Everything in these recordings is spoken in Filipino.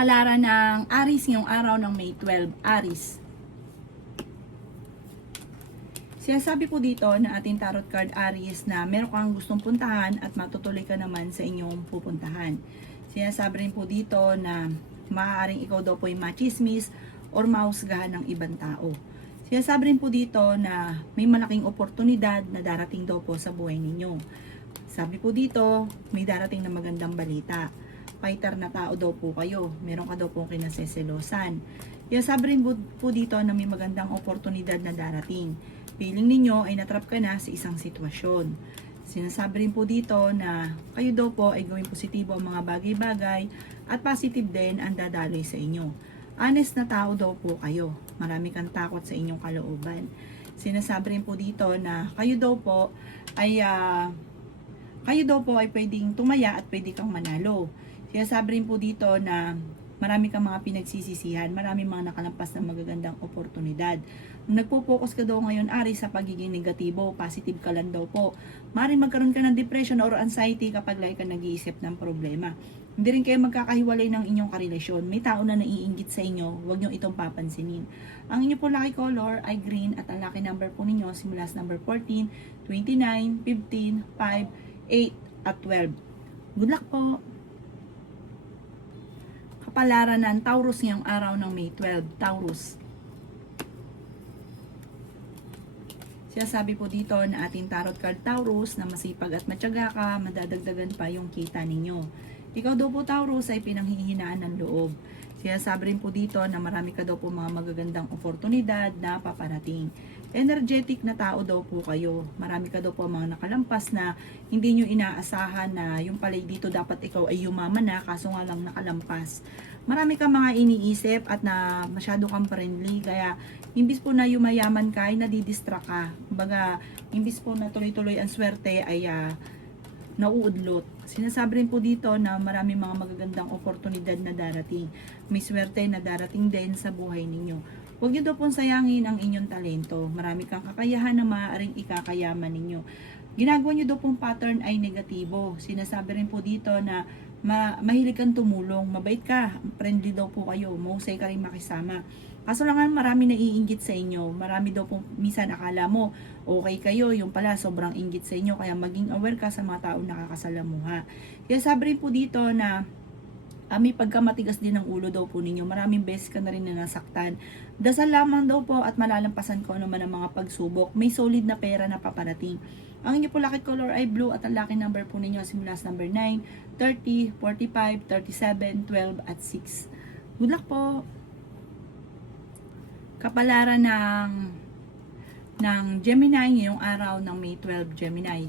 Kapalaran ng Aries ngayong araw ng May 12, Aries. Sinasabi po dito na ating tarot card Aries na meron kang gustong puntahan at matutuloy ka naman sa inyong pupuntahan. Sinasabi rin po dito na maaaring ikaw daw po ay machismis or mahusgahan ng ibang tao. Sinasabi rin po dito na may malaking oportunidad na darating daw po sa buhay ninyo. Sabi po dito, may darating na magandang balita. Fighter na tao daw po kayo. Meron ka daw po kinaseselosan. Sinasabi rin po dito na may magandang oportunidad na darating. Feeling ninyo ay natrap ka na sa isang sitwasyon. Sinasabi rin po dito na kayo daw po ay gawing positibo ang mga bagay-bagay at positive din ang dadaloy sa inyo. Honest na tao daw po kayo. Marami kang takot sa inyong kalooban. Sinasabi rin po dito na kayo daw po ay pwedeng tumaya at pwede kang manalo. Sinasabi rin po dito na marami kang mga pinagsisisihan, marami mga nakalampas na magagandang oportunidad. Nagpo-focus ka daw ngayon, Aries, sa pagiging negatibo, positive ka lang daw po. Maaaring magkaroon ka ng depression or anxiety kapag lagi ka nag-iisip ng problema. Hindi rin kayo magkakahiwalay ng inyong karelasyon. May tao na naiinggit sa inyo, huwag nyo itong papansinin. Ang inyo po lucky color ay green at ang lucky number po ninyo simula sa number 14, 29, 15, 5, 8 at 12. Good luck po! Kapalaran ng Taurus ngayong araw ng May 12, Taurus. Sinasabi po dito na ating tarot card Taurus na masipag at matyaga ka, madadagdagan pa yung kita ninyo. Ikaw daw po Taurus ay pinanghihinaan ng loob. Sinasabi rin po dito na marami ka daw po mga magagandang oportunidad na paparating. Energetic na tao daw po kayo. Marami ka daw po mga nakalampas na hindi nyo inaasahan na yung palay dito dapat ikaw ay yumaman na kaso nga lang nakalampas. Marami kang mga iniisip at na masyado kang friendly kaya imbis po na yumayaman ka ay nadidistract ka. Kumbaga, imbis po na tuloy-tuloy ang swerte ay nauudlot. Sinasabi rin po dito na marami mga magagandang oportunidad na darating. May swerte na darating din sa buhay ninyo. Huwag niyo daw pong sayangin ang inyong talento. Marami kang kakayahan na maaaring ikakayaman ninyo. Ginagawa niyo daw pong pattern ay negatibo. Sinasabi rin po dito na mahilig kang tumulong, mabait ka, friendly daw po kayo, mahusay ka rin makisama. Kaso lang marami naiinggit sa inyo. Marami daw po minsan akala mo okay kayo, yung pala sobrang inggit sa inyo. Kaya maging aware ka sa mga taong nakakasalamuha. Kaya sabi rin po dito na may pagkamatigas din ng ulo daw po ninyo. Maraming beses ka na rin na nasaktan. Dasal lamang daw po at malalampasan ko naman ang mga pagsubok. May solid na pera na paparating. Ang inyo po lucky color ay blue at ang lucky number po ninyo simula sa number 9, 30, 45, 37, 12 at 6. Good luck po! Kapalaran ng Gemini ngayong araw ng May 12, Gemini.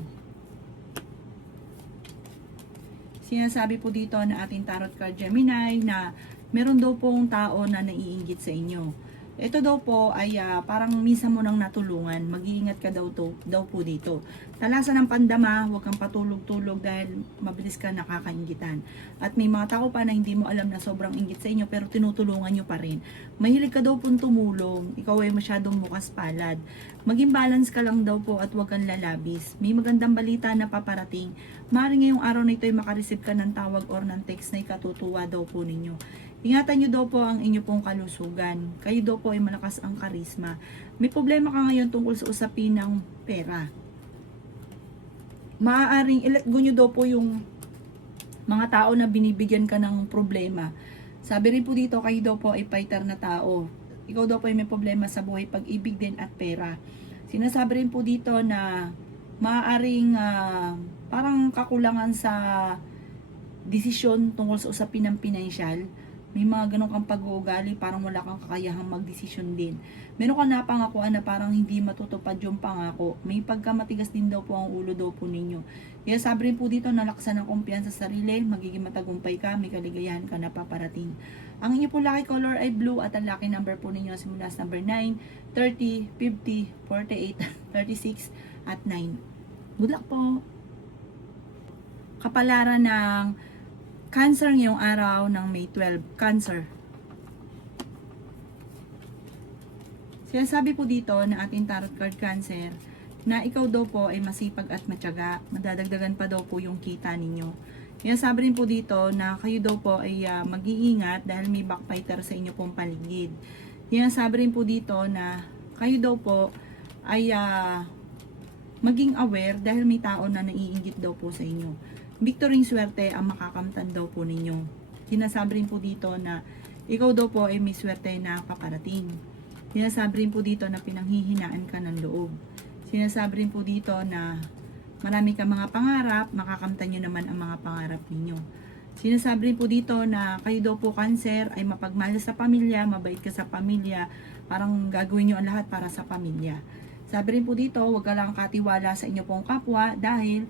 Sinasabi po dito na ating tarot card Gemini na meron daw pong tao na naiinggit sa inyo. Ito daw po ay parang minsan mo nang natulungan. Mag-iingat ka daw po dito. Talasan ng pandama, huwag kang patulog-tulog dahil mabilis ka nakakainggitan. At may mga tao pa na hindi mo alam na sobrang inggit sa inyo pero tinutulungan nyo pa rin. Mahilig ka daw pong tumulong. Ikaw ay masyadong bukas palad. Maging balance ka lang daw po at huwag kang lalabis. May magandang balita na paparating. Maaaring ngayong araw na ito ay makareceive ka ng tawag or ng text na ikatutuwa daw po ninyo. Ingatan nyo daw po ang inyo pong kalusugan. Kayo daw po ay malakas ang karisma. May problema ka ngayon tungkol sa usapin ng pera. Maaaring i-let go nyo daw po yung mga tao na binibigyan ka ng problema. Sabi rin po dito, kayo daw po ay fighter na tao. Ikaw daw po ay may problema sa buhay, pag-ibig din at pera. Sinasabi rin po dito na maaaring parang kakulangan sa desisyon tungkol sa usapin ng pinansyal. May mga ganun kang pag-uugali, parang wala kang kakayahang magdesisyon din. Meron kang napangakuan na parang hindi matutupad yung pangako. May pagkamatigas din daw po ang ulo daw po ninyo. Kaya sabi rin po dito, nalakasan ng kumpiyansa sa sarili, magiging matagumpay ka, may kaligayahan ka na paparating. Ang inyo po lucky color ay blue at ang lucky number po ninyo simula sa number 9, 30, 50, 48, 36 at 9. Good luck po! Kapalaran ng Cancer ngayong araw ng May 12. Cancer. Sinasabi po dito na ating tarot card Cancer na ikaw daw po ay masipag at matyaga. Madadagdagan pa daw po yung kita ninyo. Sabi rin po dito na kayo daw po ay mag-iingat dahil may backbiter sa inyo pong paligid. Sabi rin po dito na kayo daw po ay maging aware dahil may tao na naiinggit daw po sa inyo. Victory swerte ang makakamtan daw po ninyo. Sinasabi rin po dito na ikaw daw po ay may swerte na paparating. Sinasabi rin po dito na pinanghihinaan ka ng loob. Sinasabi rin po dito na marami ka mga pangarap, makakamtan nyo naman ang mga pangarap ninyo. Sinasabi rin po dito na kayo daw po Cancer ay mapagmahal sa pamilya, mabait ka sa pamilya, parang gagawin nyo ang lahat para sa pamilya. Sabi rin po dito, huwag ka lang katiwala sa inyo pong kapwa dahil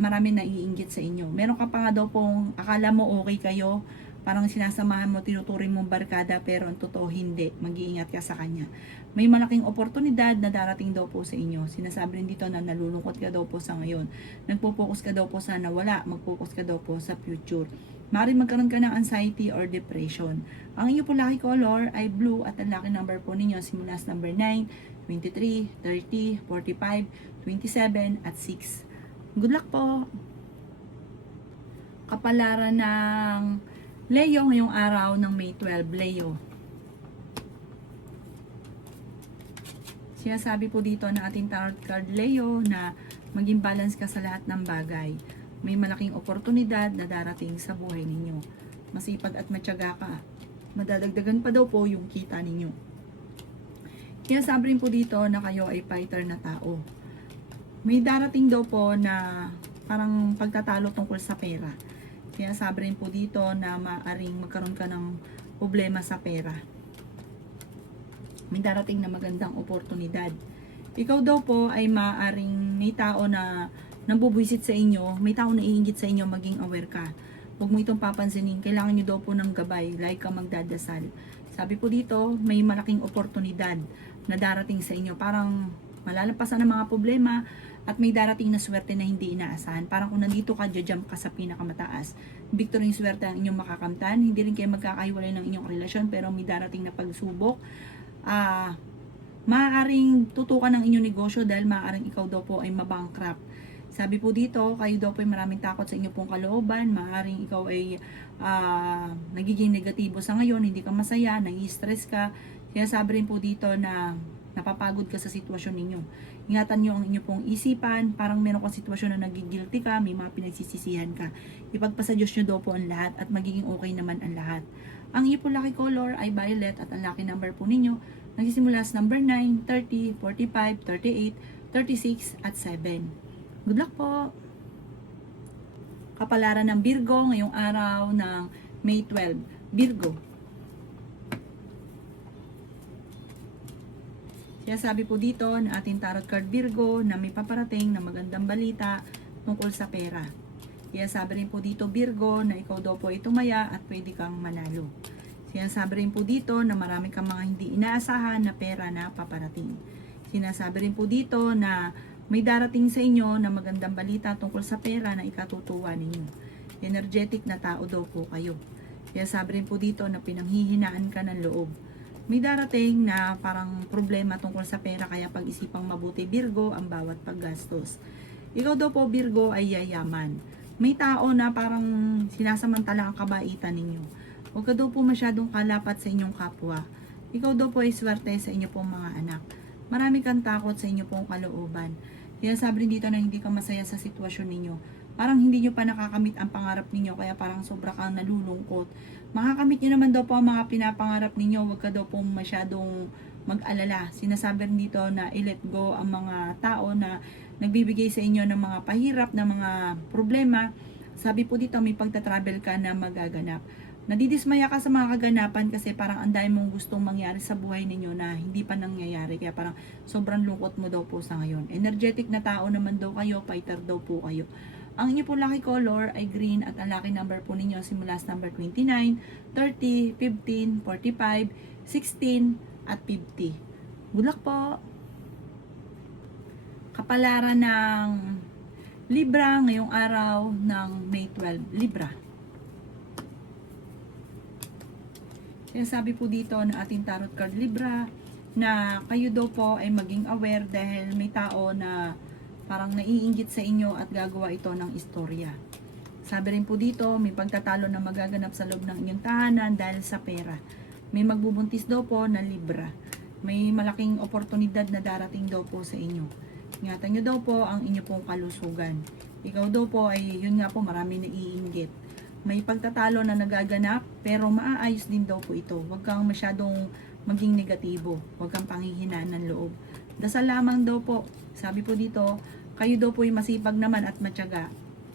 marami naiinggit sa inyo. Meron ka pa nga daw pong akala mo okay kayo, parang sinasamahan mo, tinuturing mong barkada pero ang totoo hindi, mag-iingat ka sa kanya. May malaking oportunidad na darating daw po sa inyo. Sinasabi rin dito na nalulungkot ka daw po sa ngayon. Nagpo-focus ka daw po sa nawala, mag-focus ka daw po sa future. Maaaring magkaroon ka ng anxiety or depression. Ang inyo po lucky color ay blue at ang lucky number po ninyo simula sa number 9, 23, 30, 45, 27 at 6. Good luck po! Kapalaran ng Leo ngayong araw ng May 12, Leo. Sinasabi po dito na ating tarot card Leo na maging balance ka sa lahat ng bagay. May malaking oportunidad na darating sa buhay ninyo. Masipag at matyaga ka. Madadagdagan pa daw po yung kita ninyo. Sinasabi rin po dito na kayo ay fighter na tao. May darating daw po na parang pagtatalo tungkol sa pera. Sinasabi rin po dito na maaaring magkaroon ka ng problema sa pera. May darating na magandang oportunidad. Ikaw daw po ay maaaring may tao na nambubwisit sa inyo, may tao na iinggit sa inyo, maging aware ka. Huwag mo itong papansinin, kailangan nyo daw po ng gabay, like ka magdadasal. Sabi po dito, may malaking oportunidad na darating sa inyo. Parang malalampasan ang mga problema at may darating na swerte na hindi inaasahan. Parang kung nandito ka, jump ka sa pinakamataas. Victory yung swerte ang inyong makakamtan. Hindi rin kayo magkakahiwalay ng inyong relasyon pero may darating na pagsubok. Maaaring tutukan ng inyong negosyo dahil maaaring ikaw daw po ay mabankrupt. Sabi po dito, kayo daw po ay maraming takot sa inyo pong kalooban. Maaaring ikaw ay nagiging negatibo sa ngayon, hindi ka masaya, nai-stress ka. Kaya sabi rin po dito na napapagod ka sa sitwasyon ninyo. Ingatan nyo ang inyong pong isipan, parang meron kang sitwasyon na nagigilty ka, may mga pinagsisisihan ka. Ipagpasa Diyos nyo daw po ang lahat at magiging okay naman ang lahat. Ang inyong pong lucky color ay violet at ang lucky number po ninyo nagsisimula sa number 9, 30, 45, 38, 36 at 7. Good luck po! Kapalaran ng Virgo ngayong araw ng May 12. Virgo. Sabi po dito na ating tarot card Virgo na may paparating na magandang balita tungkol sa pera. Sabi rin po dito Virgo na ikaw daw po ay tumaya at pwede kang manalo. Sinasabi rin po dito na marami kang mga hindi inaasahan na pera na paparating. Sinasabi rin po dito na may darating sa inyo na magandang balita tungkol sa pera na ikatutuwa ninyo. Energetic na tao daw po kayo. Sinasabi rin po dito na pinanghihinaan ka ng loob. May darating na parang problema tungkol sa pera kaya pag-isipang mabuti Virgo ang bawat paggastos. Ikaw daw po Virgo ay yayaman. May tao na parang sinasamantala ang kabaitan ninyo. Huwag ka daw po masyadong kalapat sa inyong kapwa. Ikaw daw po ay swerte sa inyo pong mga anak. Marami kang takot sa inyo pong kalooban. Sinasabi rin dito na hindi ka masaya sa sitwasyon ninyo. Parang hindi nyo pa nakakamit ang pangarap ninyo kaya parang sobra kang nalulungkot. Makakamit nyo naman daw po ang mga pinapangarap ninyo. Huwag ka daw po masyadong mag-alala. Sinasabi rin dito na i-let go ang mga tao na nagbibigay sa inyo ng mga pahirap, ng mga problema. Sabi po dito may pagta-travel ka na magaganap. Nadidismaya ka sa mga kaganapan kasi parang ang dami mong gustong mangyari sa buhay ninyo na hindi pa nangyayari. Kaya parang sobrang lungkot mo daw po sa ngayon. Energetic na tao naman daw kayo, fighter daw po kayo. Ang inyo po lucky color ay green at ang lucky number po ninyo simula sa number 29, 30, 15, 45, 16 at 50. Good luck po! Kapalaran ng Libra ngayong araw ng May 12. Libra. Sabi po dito na ating tarot card Libra na kayo daw po ay maging aware dahil may tao na parang naiinggit sa inyo at gagawa ito ng istorya. Sabi rin po dito, may pagtatalo na magaganap sa loob ng inyong tahanan dahil sa pera. May magbubuntis daw po na Libra. May malaking oportunidad na darating daw po sa inyo. Ingatan nyo daw po ang inyo pong kalusugan. Ikaw daw po ay, yun nga po, marami na iinggit. May pagtatalo na nagaganap, pero maaayos din daw po ito. Huwag kang masyadong maging negatibo. Huwag kang panghihinaan ng loob. Dasal lamang daw po. Sabi po dito, kayo daw po ay masipag naman at matyaga.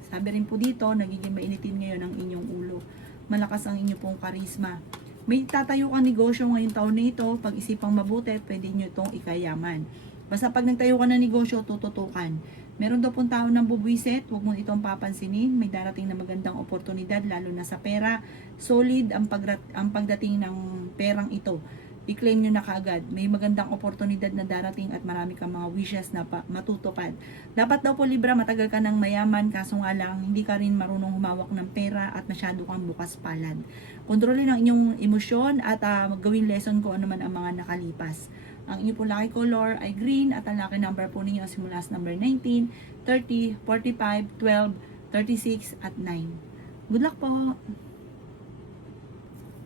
Sabi rin po dito, nagiging mainitin ngayon ang inyong ulo. Malakas ang inyong pong karisma. May tatayo kang negosyo ngayong taon na ito. Pag-isipang mabuti, pwede nyo itong ikayaman. Basta pag nagtayo ka ng negosyo, tututukan. Meron daw pong tao ng bubwisit, huwag mo itong papansinin. May darating na magandang oportunidad, lalo na sa pera. Solid ang pagdating ng perang ito. I-claim nyo na kaagad. May magandang oportunidad na darating at marami kang mga wishes na matutupad. Dapat daw po Libra, matagal ka ng mayaman, kaso nga lang, hindi ka rin marunong humawak ng pera at masyado kang bukas palad. Kontrolin ang inyong emosyon at gawin lesson ko ano man ang mga nakalipas. Ang inyong po lucky color ay green at ang lucky number po ninyo simula sa number 19, 30, 45, 12, 36 at 9. Good luck po!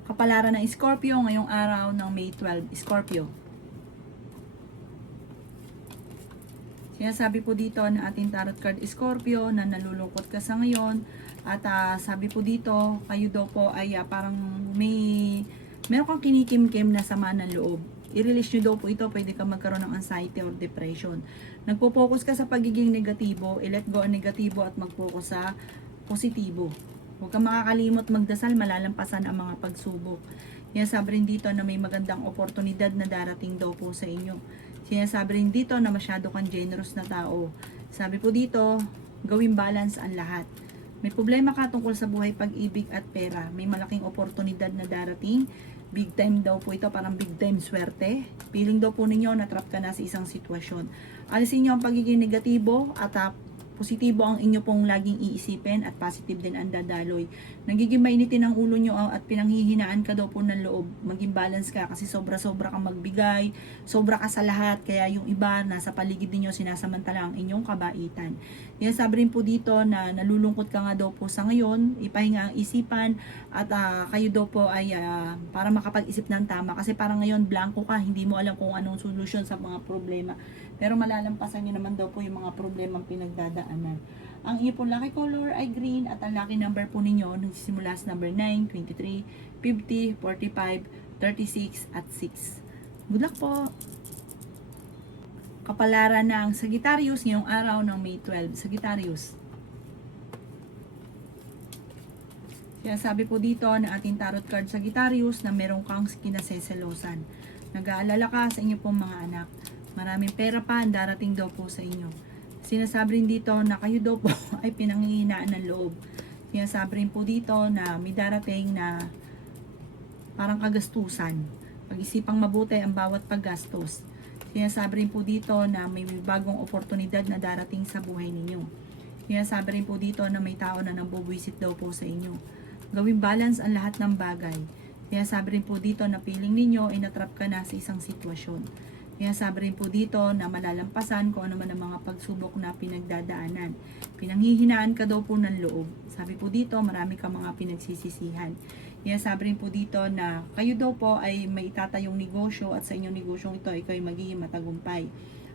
Kapalaran ng Scorpio ngayong araw ng May 12. Scorpio. Sinasabi po dito na ating tarot card Scorpio na nalulungkot ka sa ngayon. At sabi po dito, kayo daw po ay parang meron kang kinikim-kim na sama ng loob. I-release nyo daw po ito, pwede ka magkaroon ng anxiety or depression. Nagpo-focus ka sa pagiging negatibo, i-let go ang negatibo at mag-focus sa positibo. Huwag kang makakalimot magdasal, malalampasan ang mga pagsubok. Sinasabi rin dito na may magandang oportunidad na darating daw po sa inyo. Sinasabi rin dito na masyado kang generous na tao. Sabi po dito, gawing balance ang lahat. May problema ka tungkol sa buhay, pag-ibig at pera. May malaking oportunidad na darating. Big time daw po ito, parang big time swerte. Feeling daw po ninyo na trap ka na sa isang sitwasyon. Alisin nyo ang pagiging negatibo at positibo ang inyo pong laging iisipin at positive din ang dadaloy. Nagiging mainitin ang ulo nyo at pinanghihinaan ka daw po ng loob. Maging balance ka kasi sobra-sobra kang magbigay, sobra ka sa lahat, kaya yung iba nasa paligid ninyo sinasamantala ang inyong kabaitan. Sabi rin po dito na nalulungkot ka nga daw po sa ngayon, ipahinga ang isipan at kayo daw po ay para makapag-isip ng tama kasi parang ngayon blanco ka, hindi mo alam kung anong solusyon sa mga problema. Pero malalampasan nyo naman daw po yung mga problemang pinagdadaanan. Ang iyo po lucky color ay green at ang lucky number po ninyo nagsisimula sa number 9, 23, 50, 45, 36 at 6. Good luck po! Kapalaran ng Sagittarius ngayong araw ng May 12. Sagittarius. Sabi po dito na ating tarot card Sagittarius na meron kang kinaseselosan. Nag-aalala ka sa inyo pong mga anak. Maraming pera pa ang darating daw po sa inyo. Sinasabi rin dito na kayo daw po ay pinanghihinaan ng loob. Sinasabi rin po dito na may darating na parang kagastusan. Pag-isipang mabuti ang bawat paggastos. Sinasabi rin po dito na may bagong oportunidad na darating sa buhay ninyo. Sinasabi rin po dito na may tao na nambubwisit daw po sa inyo. Gawing balance ang lahat ng bagay. Sinasabi rin po dito na feeling ninyo ay natrap ka na sa isang sitwasyon. Sabi rin po dito na malalampasan kung ano man ang mga pagsubok na pinagdadaanan. Pinanghihinaan ka daw po ng loob. Sabi po dito, marami ka mga pinagsisisihan. Sabi rin po dito na kayo daw po ay may itatayong negosyo at sa inyong negosyong ito ay kayo magiging matagumpay.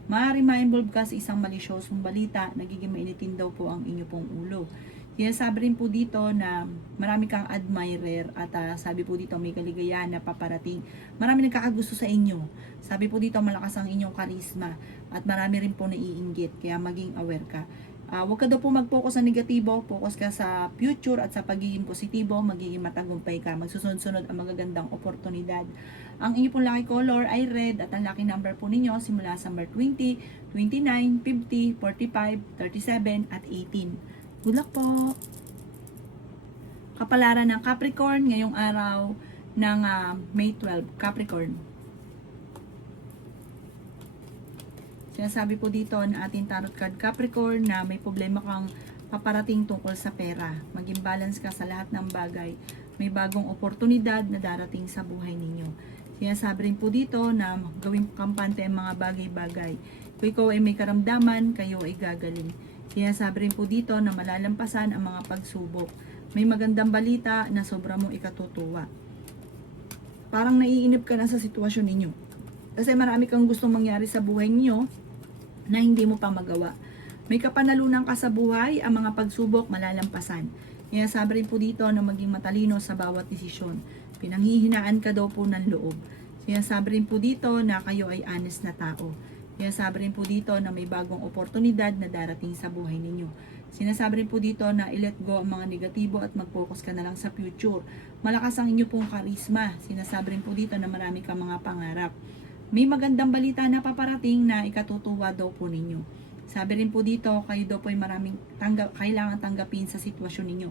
Maaaring ma-involve ka sa isang malisyosong balita, nagiging mainitin daw po ang inyo pong ulo. Sabi rin po dito na marami kang admirer at sabi po dito may kaligayahan na paparating. Marami nagkakagusto sa inyo. Sabi po dito malakas ang inyong karisma at marami rin po naiinggit kaya maging aware ka. Huwag ka daw po mag-focus sa negatibo, focus ka sa future at sa pagiging positibo, magiging matagumpay ka. Magsusunod-sunod ang magagandang oportunidad. Ang inyo pong lucky color ay red at ang lucky number po ninyo simula sa number 20, 29, 50, 45, 37 at 18. Good luck po! Kapalaran ng Capricorn ngayong araw ng May 12. Capricorn. Sinasabi po dito na ating tarot card Capricorn na may problema kang paparating tungkol sa pera. Maging balance ka sa lahat ng bagay. May bagong oportunidad na darating sa buhay ninyo. Sinasabi rin po dito na gawing kampante ang mga bagay-bagay. Kung ikaw ay may karamdaman, kayo ay gagaling. Sinasabi rin po dito na malalampasan ang mga pagsubok. May magandang balita na sobra mong ikatutuwa. Parang naiinip ka na sa sitwasyon ninyo. Kasi marami kang gustong mangyari sa buhay niyo na hindi mo pa magawa. May kapanalunan ka sa buhay, ang mga pagsubok malalampasan. Sinasabi rin po dito na maging matalino sa bawat desisyon. Pinanghihinaan ka daw po ng loob. Sinasabi rin po dito na kayo ay honest na tao. Sinasabi rin po dito na may bagong oportunidad na darating sa buhay ninyo. Sinasabi rin po dito na i-let go ang mga negatibo at mag-focus ka na lang sa future. Malakas ang inyo pong karisma. Sinasabi rin po dito na marami kang mga pangarap. May magandang balita na paparating na ikatutuwa daw po ninyo. Sabi rin po dito, kayo daw po ay kailangan tanggapin sa sitwasyon ninyo.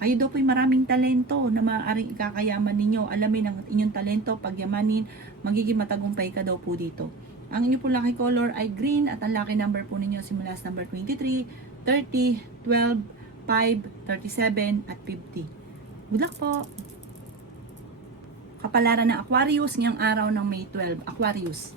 Kayo daw po ay maraming talento na maaaring ikakayaman ninyo. Alamin ang inyong talento, pagyamanin, magiging matagumpay ka daw po dito. Ang inyo po lucky color ay green at ang lucky number po ninyo simula sa number 23, 30, 12, 5, 37 at 50. Good luck po! Kapalaran ng Aquarius ngayong araw ng May 12. Aquarius.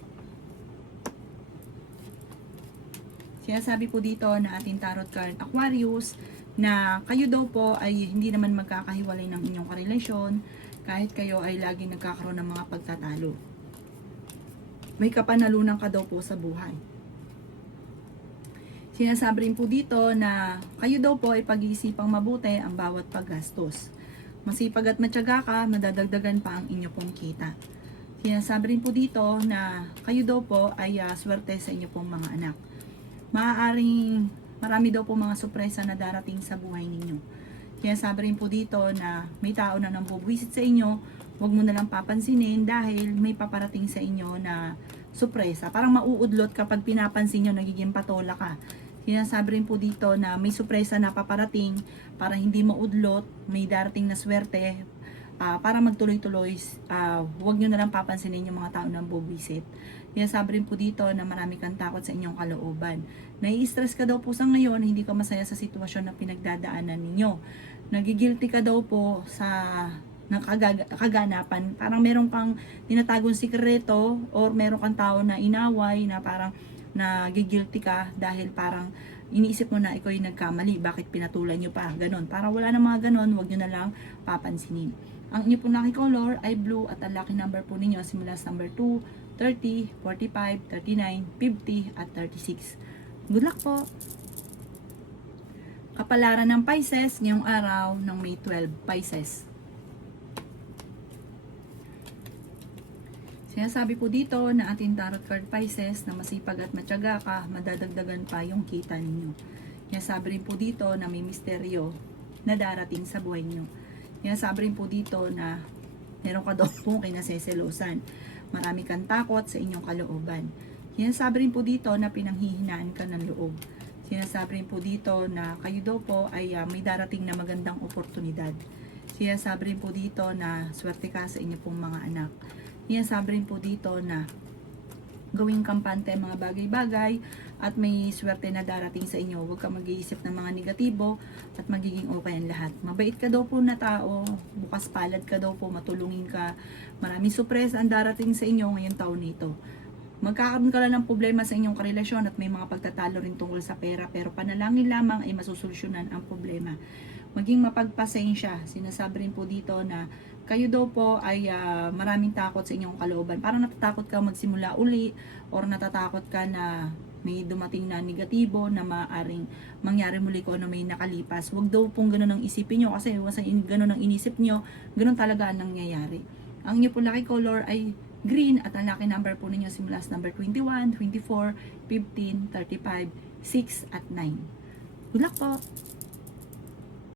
Sinasabi po dito na ating tarot card Aquarius na kayo daw po ay hindi naman magkakahiwalay ng inyong karelasyon kahit kayo ay lagi nagkakaroon ng mga pagtatalo. May kapanalunan ka daw po sa buhay. Sinasabi rin po dito na kayo daw po ay pag-iisipang mabuti ang bawat paggastos. Masipag at matyaga ka, madadagdagan pa ang inyo pong kita. Sinasabi rin po dito na kayo daw po ay swerte sa inyo pong mga anak. Maaaring marami daw po mga sorpresa na darating sa buhay ninyo. Sinasabi rin po dito na may tao na nambubwisit sa inyo, huwag mo na lang papansinin dahil may paparating sa inyo na sorpresa. Parang mauudlot kapag pinapansin nyo, nagiging patola ka. Sinasabi rin po dito na may sorpresa na paparating para hindi maudlot, may darating na swerte, para magtuloy-tuloy, huwag nyo na lang papansinin yung mga tao na bubwisit. Sinasabi rin po dito na marami kang takot sa inyong kalooban. Nai-stress ka daw po sa ngayon, hindi ka masaya sa sitwasyon na pinagdadaanan ninyo. Nagigilty ka daw po sa kaganapan. Parang meron kang tinatagong sikreto or meron kang tao na inaway na parang nagigilty ka dahil parang iniisip mo na ikaw yung nagkamali, bakit pinatulan nyo pa, ganon. Para wala na mga ganon, huwag nyo na lang papansinin. Ang inyo po lucky color ay blue at ang lucky number po ninyo simula sa number 2, 30, 45, 39, 50 at 36. Good luck po! Kapalaran ng Pisces ngayong araw ng May 12, Pisces. Sinasabi po dito na ating tarot card Pisces na masipag at matyaga ka, madadagdagan pa yung kita ninyo. Sinasabi rin po dito na may misteryo na darating sa buhay niyo. Sinasabi rin po dito na meron ka daw po kinaseselosan. Marami kang takot sa inyong kalooban. Sinasabi rin po dito na pinanghihinaan ka ng loob. Sinasabi rin po dito na kayo daw po ay may darating na magandang oportunidad. Sinasabi rin po dito na swerte ka sa inyong pong mga anak. Sinasabi rin po dito na gawing kampante ang mga bagay-bagay at may swerte na darating sa inyo. Huwag ka mag-iisip ng mga negatibo at magiging okay ang lahat. Mabait ka daw po na tao, bukas palad ka daw po, matulungin ka. Maraming sorpresa ang darating sa inyo ngayong taon nito. Magkakaroon ka lang ng problema sa inyong karelasyon at may mga pagtatalo rin tungkol sa pera, pero panalangin lamang ay masusolusyonan ang problema. Maging mapagpasensya. Sinasabi rin po dito na kayo daw po ay maraming takot sa inyong kalooban. Parang natatakot ka magsimula uli or natatakot ka na may dumating na negatibo na maaaring mangyari muli ko ano may nakalipas. Huwag daw pong ganun ang isipin nyo kasi ganun ang inisip nyo, ganun talaga ang nangyayari. Ang inyo po lucky color ay green at ang lucky number po ninyo simula sa number 21, 24, 15, 35, 6 at 9. Good luck po!